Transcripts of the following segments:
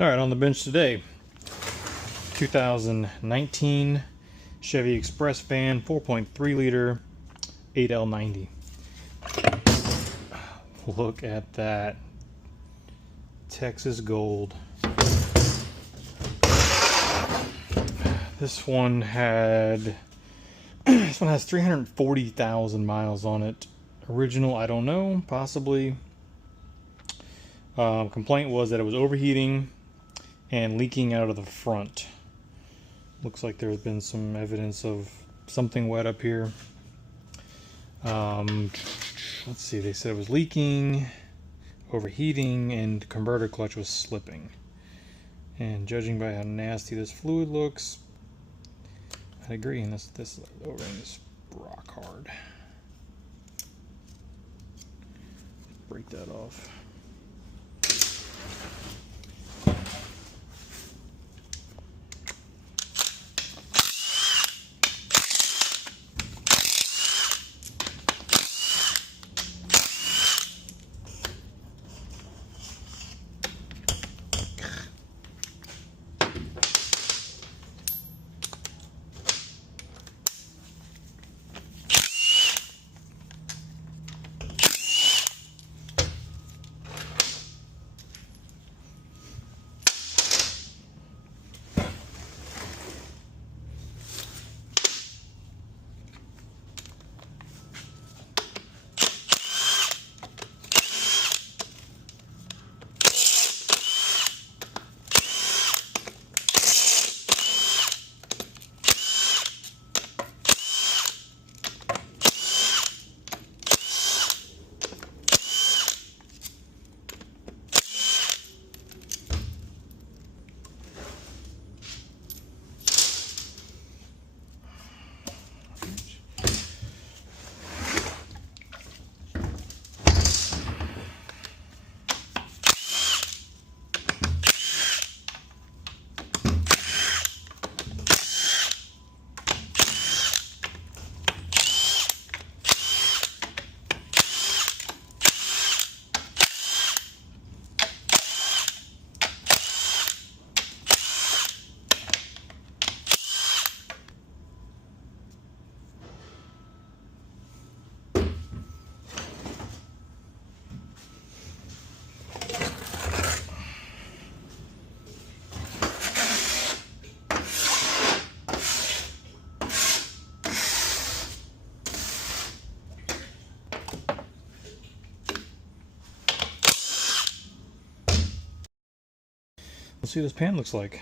All right, on the bench today, 2019 Chevy Express van, 4.3 liter, 8L90. Look at that Texas gold. This one has 340,000 miles on it. Original, I don't know, possibly. Complaint was that it was overheating and leaking out of the front. Looks like there's been some evidence of something wet up here. Let's see, they said it was leaking, overheating, and converter clutch was slipping. And judging by how nasty this fluid looks, I'd agree. And this O-ring is rock hard. Break that off. Let's see what this pan looks like.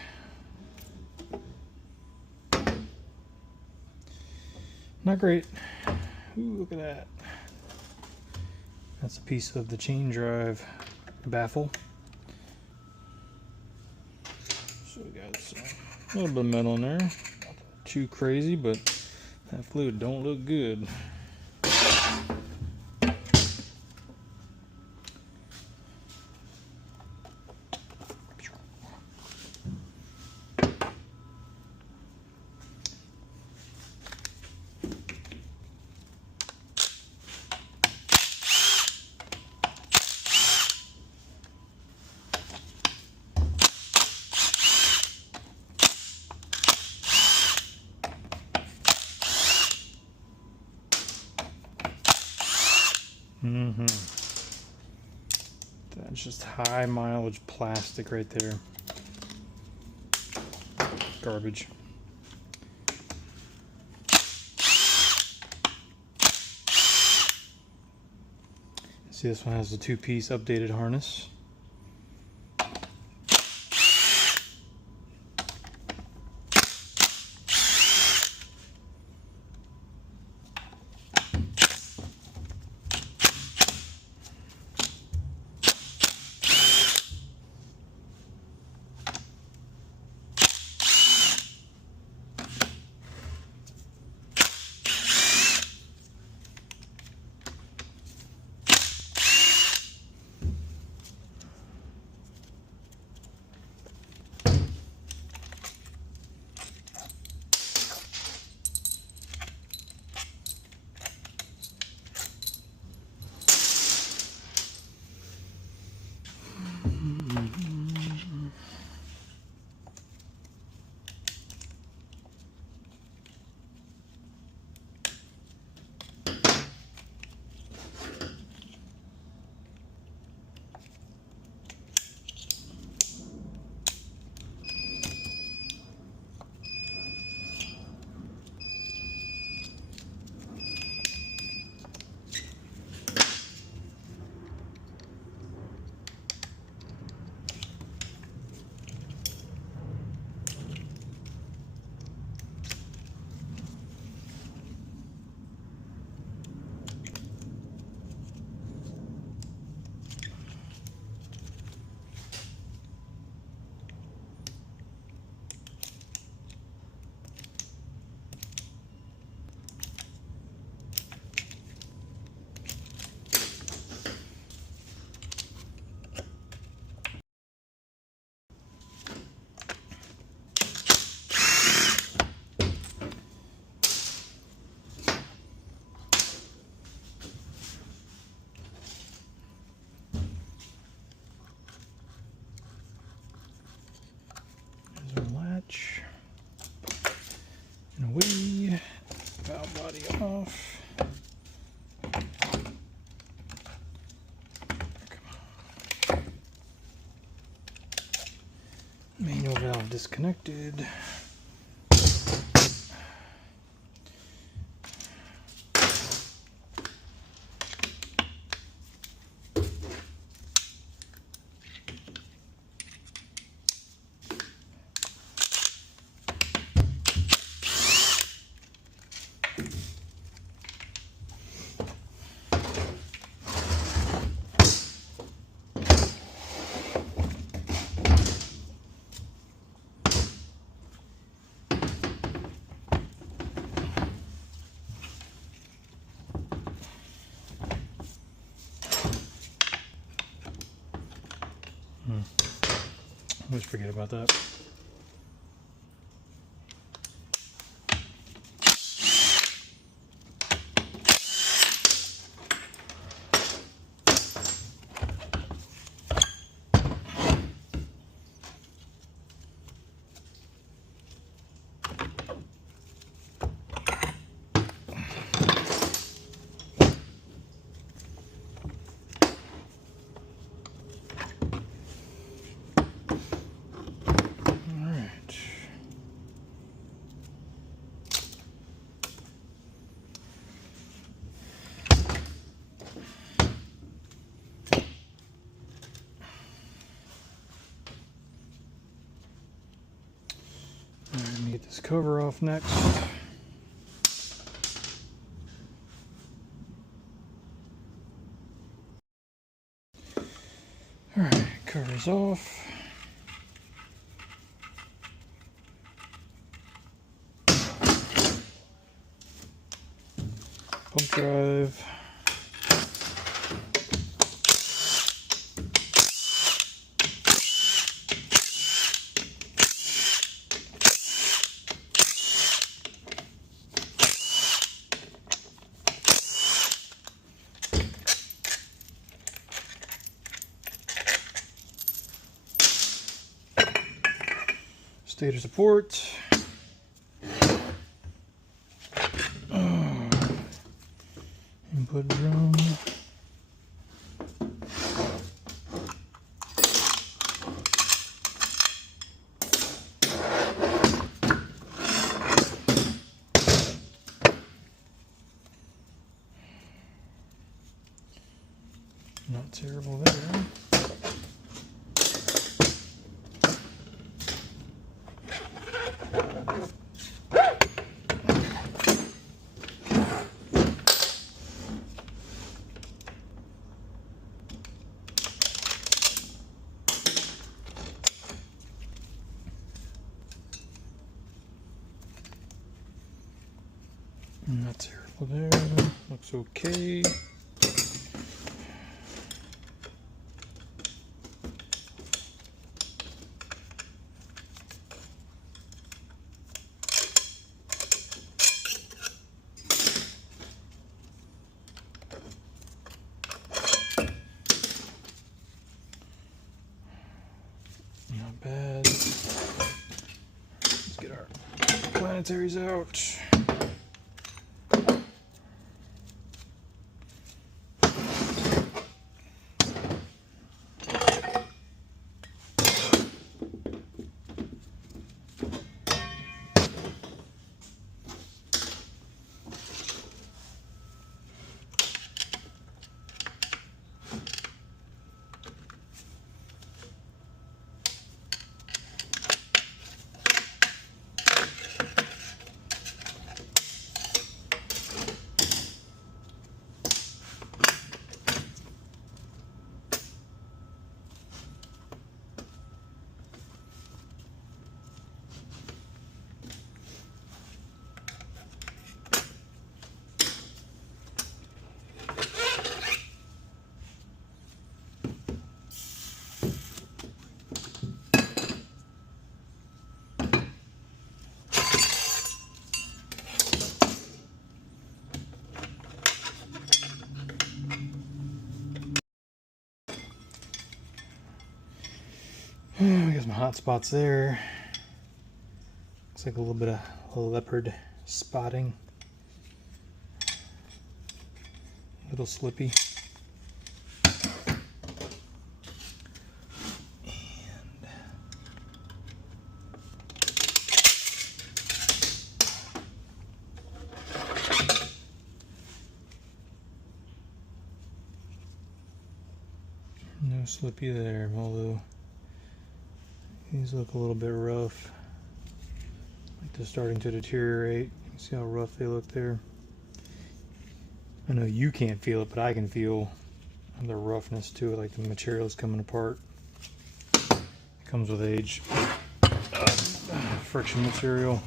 Not great. Ooh, look at that. That's a piece of the chain drive baffle. So we got a little bit of metal in there. Not too crazy, but that fluid don't look good. That's just high mileage plastic right there. Garbage. See, this one has the two-piece updated harness. Manual valve disconnected. Always forget about that. Let me get this cover off next. Alright, cover's off. Pump drive. Stator support. Input drum. Not terrible there. Not terrible there. Looks okay. Not bad. Let's get our planetaries out. I guess my hot spots there. Looks like a little bit of leopard spotting. A little slippy. And slippy there, although these look a little bit rough. Like they're starting to deteriorate. See how rough they look there? I know you can't feel it, but I can feel the roughness to it, like the material's coming apart. It comes with age. Friction material.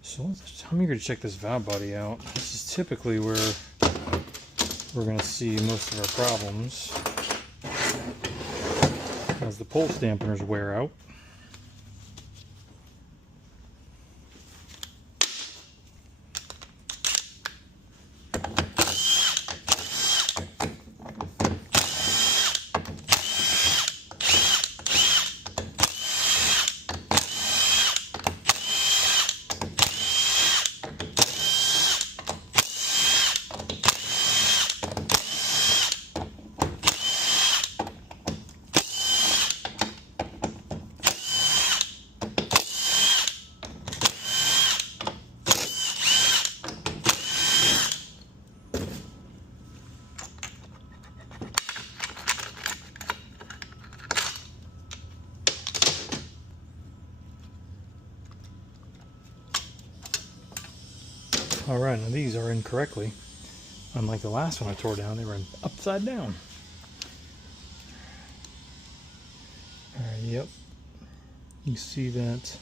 So I'm eager to check this valve body out. This is typically where we're going to see most of our problems as the pulse dampeners wear out. Alright, now these are in correctly. Unlike the last one I tore down, they were upside down. Alright, yep. You see that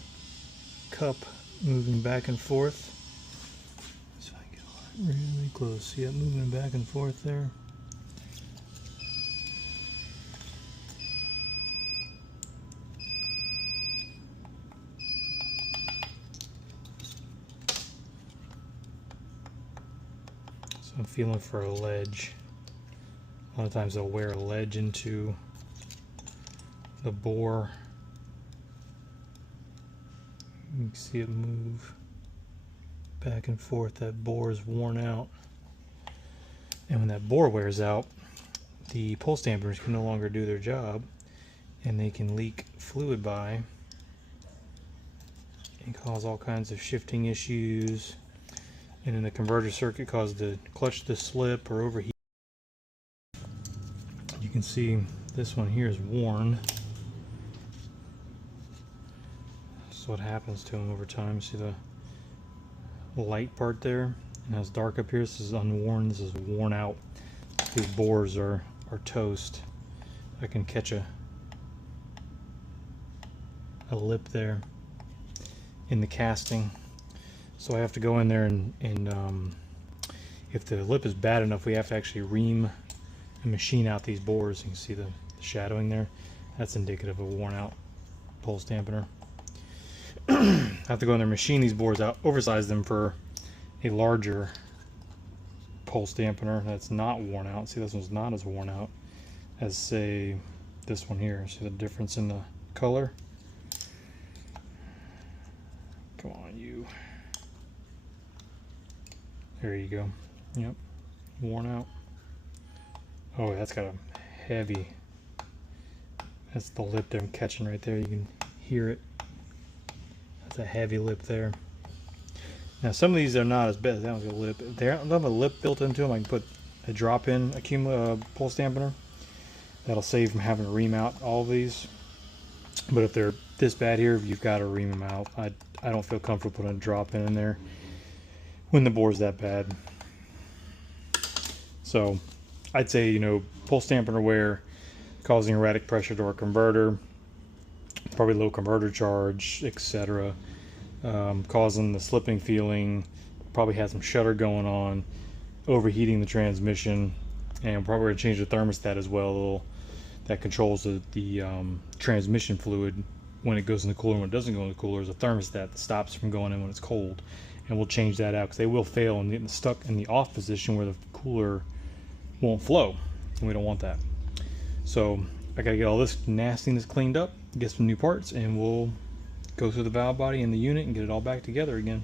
cup moving back and forth. So I get really close. See it moving back and forth there? So I'm feeling for a ledge. A lot of times they'll wear a ledge into the bore. You can see it move back and forth. That bore is worn out. And when that bore wears out, the pulse dampeners can no longer do their job, and they can leak fluid by and cause all kinds of shifting issues. And in the converter circuit, cause the clutch to slip or overheat. You can see this one here is worn. This is what happens to them over time. See the light part there? And it's dark up here. This is unworn. This is worn out. These bores are toast. I can catch a lip there in the casting. So I have to go in there and if the lip is bad enough, we have to actually ream and machine out these bores. You can see the shadowing there. That's indicative of a worn out pulse dampener. I have to go in there and machine these bores out, oversize them for a larger pulse dampener that's not worn out. See, this one's not as worn out as, say, this one here. See the difference in the color? Come on, you. There you go. Yep. Worn out. Oh, that's got a heavy... That's the lip that I'm catching right there. You can hear it. That's a heavy lip there. Now, some of these are not as bad. That one's got a lip. If they don't have a lip built into them, I can put a drop-in pulse dampener. That'll save from having to ream out all of these. But if they're this bad here, you've got to ream them out. I don't feel comfortable putting a drop-in in there when the bore's that bad. So I'd say, you know, pulse dampener wear causing erratic pressure to our converter, probably low converter charge, etc., causing the slipping feeling, probably has some shudder going on, overheating the transmission, and probably going to change the thermostat as well. That controls the transmission fluid when it goes in the cooler. When it doesn't go in the cooler, there's a thermostat that stops from going in when it's cold. And we'll change that out because they will fail and get stuck in the off position where the cooler won't flow, and we don't want that. So I gotta get all this nastiness cleaned up, get some new parts, and we'll go through the valve body and the unit and get it all back together again.